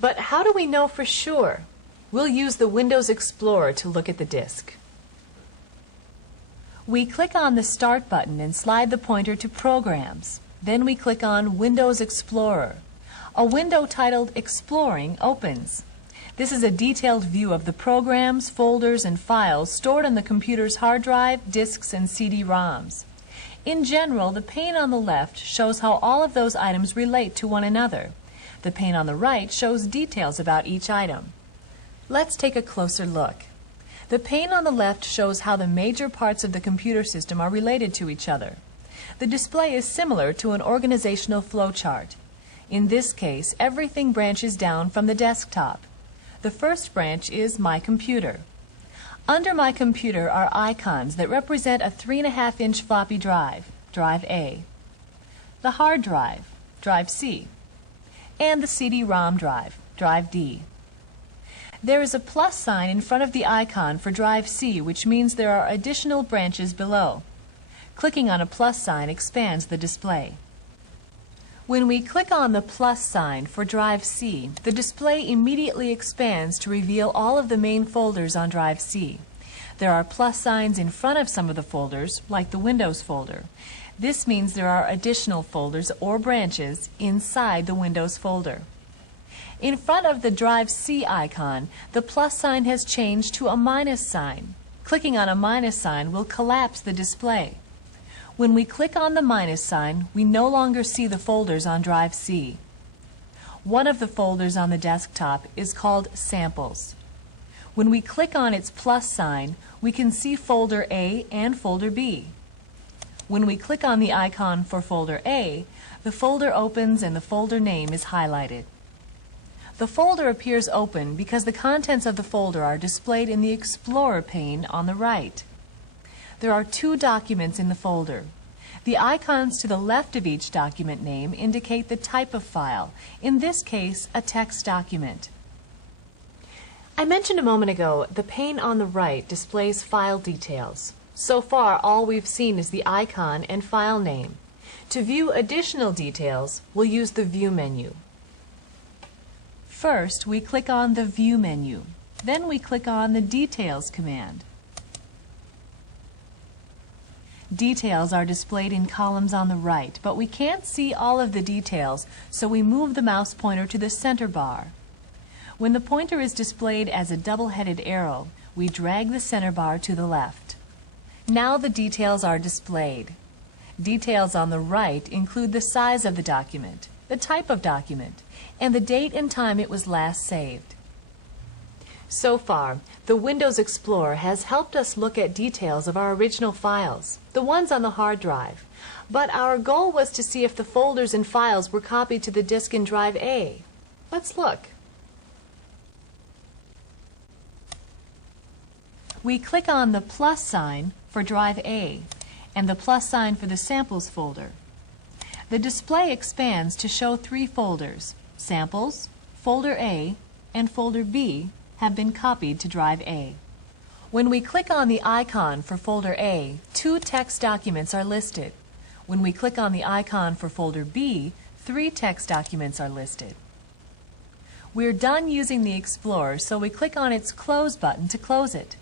But how do we know for sure? We'll use the Windows Explorer to look at the disk. We click on the Start button and slide the pointer to Programs. Then we click on Windows Explorer. A window titled Exploring opens. This is a detailed view of the programs, folders, and files stored on the computer's hard drive, disks, and CD-ROMs. In general, the pane on the left shows how all of those items relate to one another. The pane on the right shows details about each item. Let's take a closer look. The pane on the left shows how the major parts of the computer system are related to each other. The display is similar to an organizational flowchart. In this case, everything branches down from the desktop. The first branch is My Computer. Under My Computer are icons that represent a 3.5-inch floppy drive, Drive A, the hard drive, Drive C, and the CD-ROM drive, Drive D. There is a plus sign in front of the icon for Drive C, which means there are additional branches below. Clicking on a plus sign expands the display. When we click on the plus sign for Drive C, the display immediately expands to reveal all of the main folders on Drive C. There are plus signs in front of some of the folders, like the Windows folder. This means there are additional folders or branches inside the Windows folder. In front of the Drive C icon, the plus sign has changed to a minus sign. Clicking on a minus sign will collapse the display. When we click on the minus sign, we no longer see the folders on Drive C. One of the folders on the desktop is called Samples. When we click on its plus sign, we can see folder A and folder B. When we click on the icon for folder A, the folder opens and the folder name is highlighted. The folder appears open because the contents of the folder are displayed in the Explorer pane on the right. There are 2 documents in the folder. The icons to the left of each document name indicate the type of file, in this case, a text document. I mentioned a moment ago the pane on the right displays file details. So far, all we've seen is the icon and file name. To view additional details, we'll use the View menu. First, we click on the View menu. Then we click on the Details command. Details are displayed in columns on the right, but we can't see all of the details, so we move the mouse pointer to the center bar. When the pointer is displayed as a double-headed arrow, we drag the center bar to the left. Now the details are displayed. Details on the right include the size of the document, the type of document, and the date and time it was last saved. So far, the Windows Explorer has helped us look at details of our original files, the ones on the hard drive. But our goal was to see if the folders and files were copied to the disk in Drive A. Let's look. We click on the plus sign for Drive A and the plus sign for the Samples folder. The display expands to show 3 folders, Samples, Folder A, and Folder B, have been copied to Drive A. When we click on the icon for Folder A, 2 text documents are listed. When we click on the icon for Folder B, 3 text documents are listed. We're done using the Explorer, so we click on its Close button to close it.